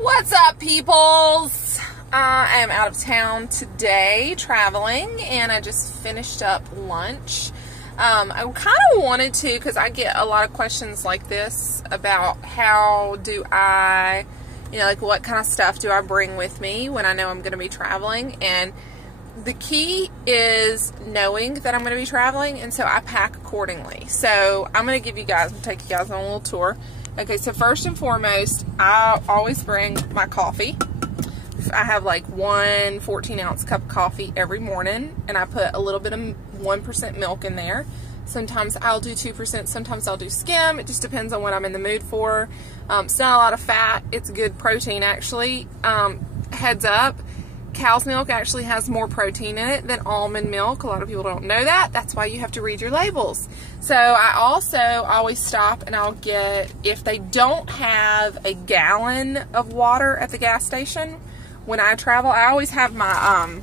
What's up, peoples? I am out of town today traveling, and I just finished up lunch. I kind of wanted to, because I get a lot of questions like this about how do I, like what kind of stuff do I bring with me when I know I'm going to be traveling. And the key is knowing that I'm going to be traveling, and so I pack accordingly. So I'm going to take you guys on a little tour. Okay, so first and foremost, I always bring my coffee. I have like one 14-ounce cup of coffee every morning, and I put a little bit of 1% milk in there. Sometimes I'll do 2%, sometimes I'll do skim. It just depends on what I'm in the mood for. It's not a lot of fat. It's good protein, actually. Heads up, cow's milk actually has more protein in it than almond milk. A lot of people don't know that. That's why you have to read your labels. So I also always stop and I'll get, if they don't have a gallon of water at the gas station, when I travel, I always have my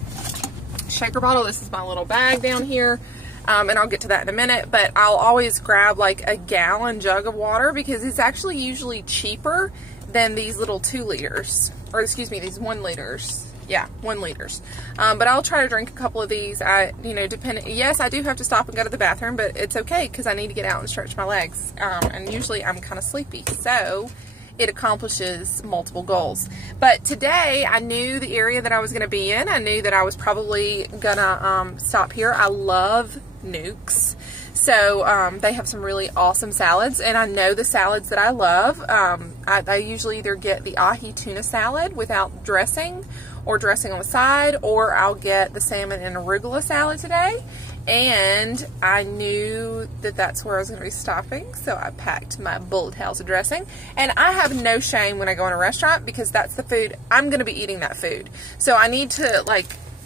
shaker bottle. This is my little bag down here. And I'll get to that in a minute, but I'll always grab like a gallon jug of water because it's actually usually cheaper than these little 2 liters, or excuse me, these 1 liters. Yeah, 1 liters. But I'll try to drink a couple of these. Yes, I do have to stop and go to the bathroom, but it's okay because I need to get out and stretch my legs. And usually I'm kind of sleepy, so it accomplishes multiple goals. But today I knew the area that I was going to be in. I knew that I was probably gonna stop here. I love Nukes. So they have some really awesome salads, and I know the salads that I love. I usually either get the ahi tuna salad without dressing or dressing on the side, or I'll get the salmon and arugula salad today. And I knew that that's where I was going to be stopping, so I packed my bullet house dressing. And I have no shame when I go in a restaurant because that's the food. I'm going to be eating that food. So I need to,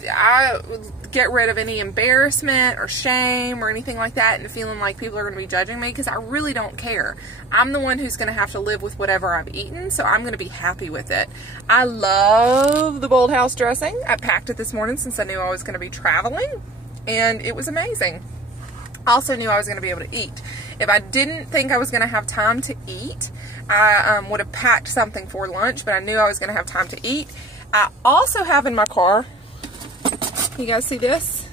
I get rid of any embarrassment or shame or anything like that and feeling like people are going to be judging me, because I really don't care. I'm the one who's going to have to live with whatever I've eaten, so I'm going to be happy with it. I love the Bold House dressing. I packed it this morning since I knew I was going to be traveling, and it was amazing. I also knew I was going to be able to eat. If I didn't think I was going to have time to eat, I would have packed something for lunch, but I knew I was going to have time to eat. I also have in my car, you guys see this?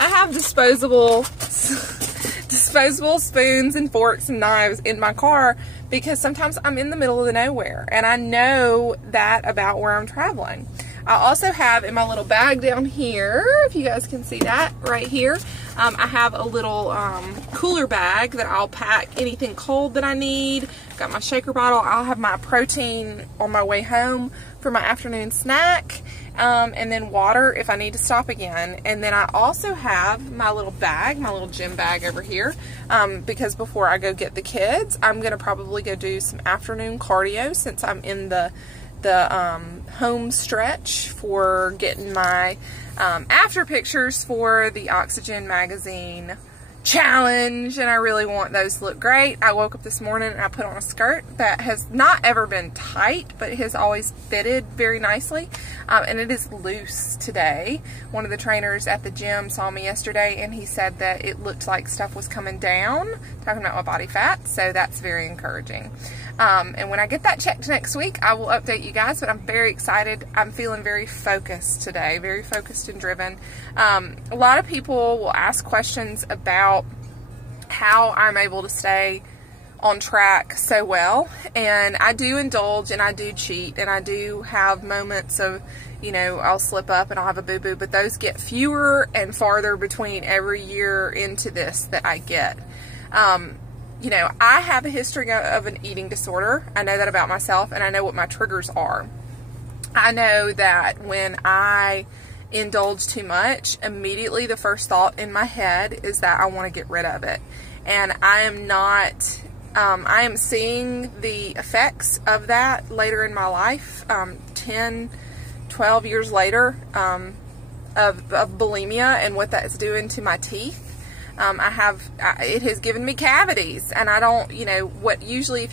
I have disposable spoons and forks and knives in my car because sometimes I'm in the middle of the nowhere, and I know that about where I'm traveling. I also have in my little bag down here, if you guys can see that right here, I have a little cooler bag that I'll pack anything cold that I need. Got my shaker bottle. I'll have my protein on my way home for my afternoon snack, and then water if I need to stop again. And then I also have my little bag, my little gym bag over here, because before I go get the kids, I'm going to probably go do some afternoon cardio since I'm in the home stretch for getting my after pictures for the Oxygen magazine challenge, and I really want those to look great. I woke up this morning and I put on a skirt that has not ever been tight, but it has always fitted very nicely, and it is loose today. One of the trainers at the gym saw me yesterday and he said that it looked like stuff was coming down, talking about my body fat, so that's very encouraging. And when I get that checked next week, I will update you guys, but I'm very excited. I'm feeling very focused today, very focused and driven. A lot of people will ask questions about how I'm able to stay on track so well, and I do indulge and I do cheat and I do have moments of, I'll slip up and I'll have a boo-boo, but those get fewer and farther between every year into this that I get. I have a history of an eating disorder. I know that about myself, and I know what my triggers are. I know that when I indulge too much, immediately the first thought in my head is that I want to get rid of it. And I am not, I am seeing the effects of that later in my life, 10, 12 years later, of bulimia and what that's doing to my teeth. It has given me cavities, and I don't, what usually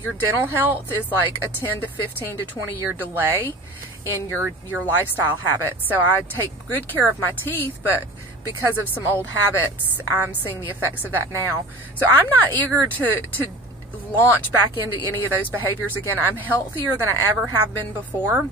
your dental health is like a 10 to 15 to 20 year delay in your lifestyle habits. So I take good care of my teeth, but because of some old habits, I'm seeing the effects of that now. So I'm not eager to launch back into any of those behaviors again. I'm healthier than I ever have been before.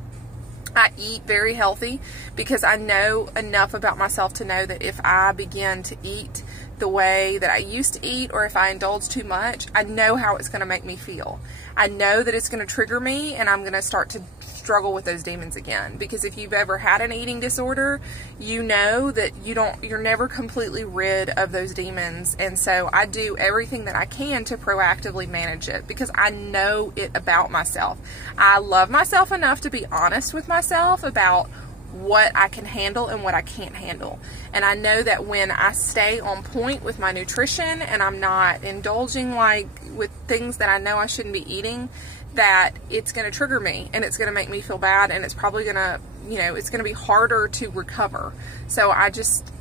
I eat very healthy because I know enough about myself to know that if I begin to eat the way that I used to eat, or if I indulge too much, I know how it's going to make me feel. I know that it's going to trigger me, and I'm going to start to struggle with those demons again. Because if you've ever had an eating disorder, you know that you're never completely rid of those demons. And so I do everything that I can to proactively manage it, because I know it about myself. I love myself enough to be honest with myself about what I can handle and what I can't handle. And I know that when I stay on point with my nutrition and I'm not indulging like with things that I know I shouldn't be eating, that it's going to trigger me and it's going to make me feel bad, and it's probably going to, it's going to be harder to recover. So I just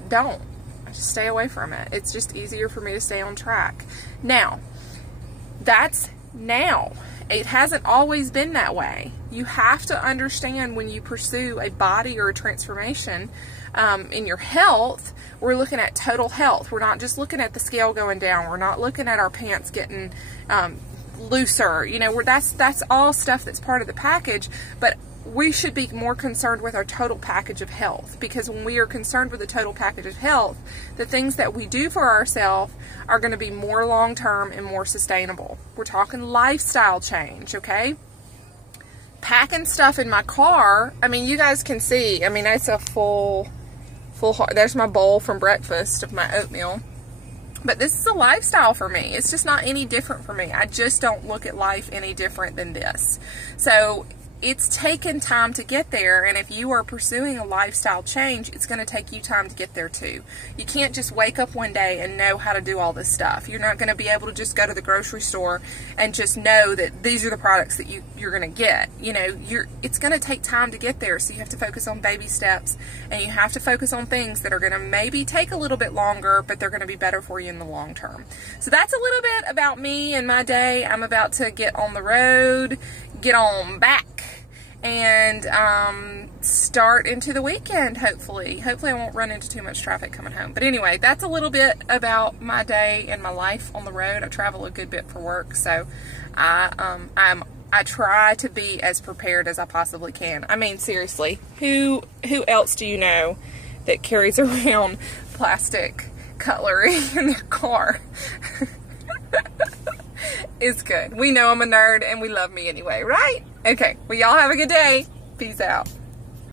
stay away from it. It's just easier for me to stay on track. Now, that's now. It hasn't always been that way. You have to understand, when you pursue a body or a transformation in your health, we're looking at total health. We're not just looking at the scale going down. We're not looking at our pants getting looser. That's all stuff that's part of the package, but we should be more concerned with our total package of health, because when we are concerned with the total package of health, the things that we do for ourselves are going to be more long-term and more sustainable. We're talking lifestyle change, okay? Packing stuff in my car, I mean, you guys can see, I mean, it's a full, there's my bowl from breakfast of my oatmeal. But this is a lifestyle for me. It's just not any different for me. I just don't look at life any different than this. So it's taken time to get there, and if you are pursuing a lifestyle change, it's going to take you time to get there too. You can't just wake up one day and know how to do all this stuff. You're not going to be able to just go to the grocery store and just know that these are the products that you're going to get. It's going to take time to get there, so you have to focus on baby steps, and you have to focus on things that are going to maybe take a little bit longer, but they're going to be better for you in the long term. So that's a little bit about me and my day. I'm about to get on the road, get on back, and start into the weekend, hopefully. Hopefully I won't run into too much traffic coming home. But anyway, that's a little bit about my day and my life on the road. I travel a good bit for work, so I try to be as prepared as I possibly can. I mean, seriously, who else do you know that carries around plastic cutlery in their car? It's good. We know I'm a nerd, and we love me anyway, right? Okay, well, y'all have a good day. Peace out.